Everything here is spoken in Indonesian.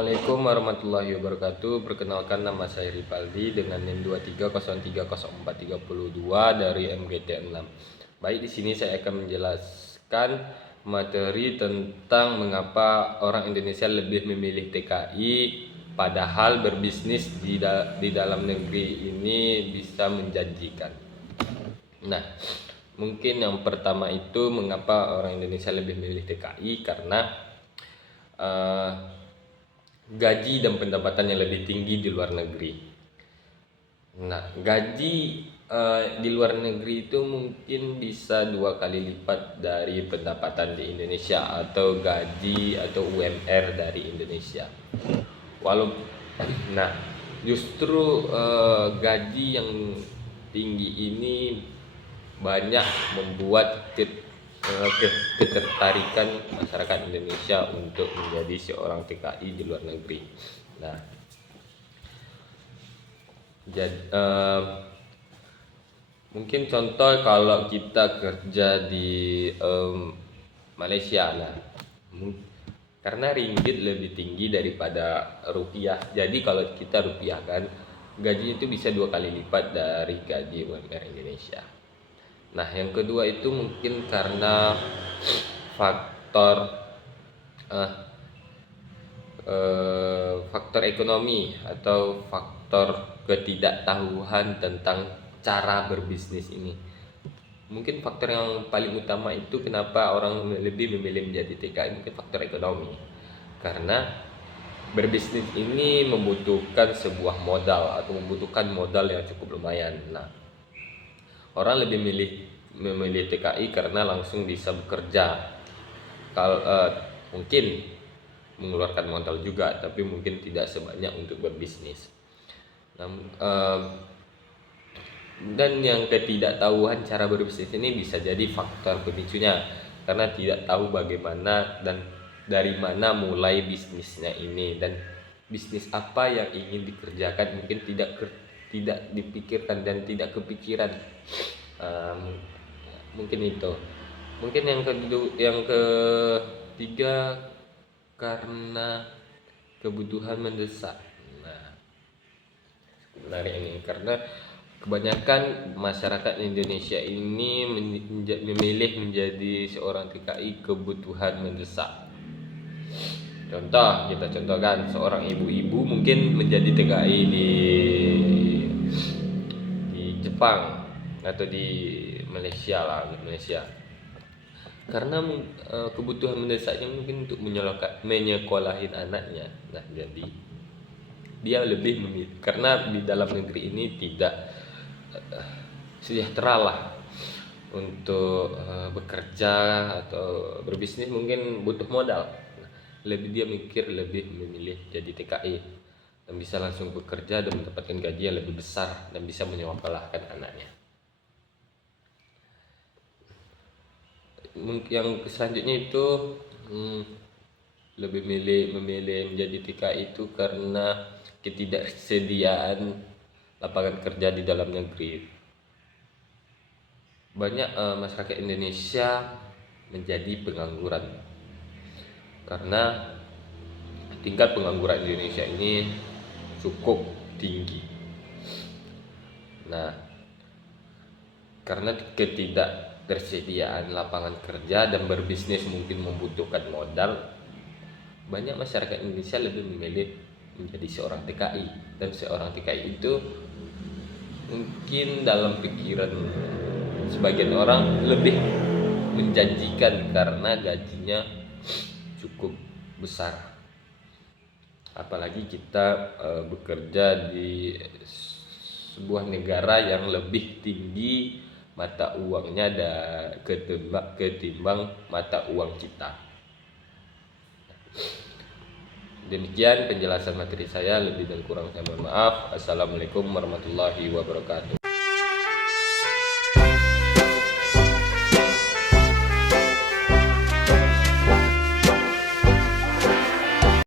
Assalamualaikum warahmatullahi wabarakatuh. Perkenalkan, nama saya Ripaldi dengan NIM 23030432 dari MGT6. Baik, di sini saya akan menjelaskan materi tentang mengapa orang Indonesia lebih memilih TKI padahal berbisnis di dalam negeri ini bisa menjanjikan. Nah, mungkin yang pertama itu mengapa orang Indonesia lebih memilih TKI karena gaji dan pendapatan yang lebih tinggi di luar negeri. Nah, gaji di luar negeri itu mungkin bisa 2 kali lipat dari pendapatan di Indonesia atau gaji atau UMR dari Indonesia. Nah, justru gaji yang tinggi ini banyak membuat ketertarikan masyarakat Indonesia untuk menjadi seorang TKI di luar negeri. Nah, mungkin contoh kalau kita kerja di Malaysia, nah, karena ringgit lebih tinggi daripada rupiah, jadi kalau kita rupiahkan, gaji itu bisa 2 kali lipat dari gaji UMR Indonesia. Nah, yang kedua itu mungkin karena faktor ekonomi atau faktor ketidaktahuan tentang cara berbisnis ini. Mungkin faktor yang paling utama itu kenapa orang lebih memilih menjadi TKI, mungkin faktor ekonomi. Karena berbisnis ini membutuhkan sebuah modal atau membutuhkan modal yang cukup lumayan. Nah, orang lebih memilih TKI karena langsung bisa bekerja. Kalau mungkin mengeluarkan modal juga, tapi mungkin tidak sebanyak untuk berbisnis. Dan yang ketidaktahuan cara berbisnis ini bisa jadi faktor pemicunya, karena tidak tahu bagaimana dan dari mana mulai bisnisnya ini, dan bisnis apa yang ingin dikerjakan mungkin tidak dipikirkan dan tidak kepikiran. Mungkin itu. Mungkin yang ketiga karena kebutuhan mendesak. Nah, sebenarnya ini karena kebanyakan masyarakat Indonesia ini memilih menjadi seorang TKI kebutuhan mendesak. Kita contohkan seorang ibu-ibu mungkin menjadi TKI di Jepang atau di Malaysia, karena kebutuhan mendesaknya mungkin untuk menyekolahin anaknya. Nah, jadi dia lebih memilih, karena di dalam negeri ini tidak sejahtera lah untuk bekerja atau berbisnis, mungkin butuh modal. Dia lebih memilih jadi TKI dan bisa langsung bekerja dan mendapatkan gaji yang lebih besar dan bisa menyekolahkan anaknya. Yang selanjutnya itu lebih memilih menjadi TKI itu karena ketidaksediaan lapangan kerja di dalam negeri. Banyak masyarakat Indonesia menjadi pengangguran karena tingkat pengangguran Indonesia ini cukup tinggi. Nah, karena ketidaktersediaan lapangan kerja dan berbisnis mungkin membutuhkan modal, banyak masyarakat Indonesia lebih memilih menjadi seorang TKI. Dan seorang TKI itu mungkin dalam pikiran sebagian orang lebih menjanjikan karena gajinya cukup besar. Apalagi kita bekerja di sebuah negara yang lebih tinggi mata uangnya ketimbang mata uang kita. Demikian penjelasan materi saya, lebih dan kurang saya mohon maaf. Assalamualaikum warahmatullahi wabarakatuh.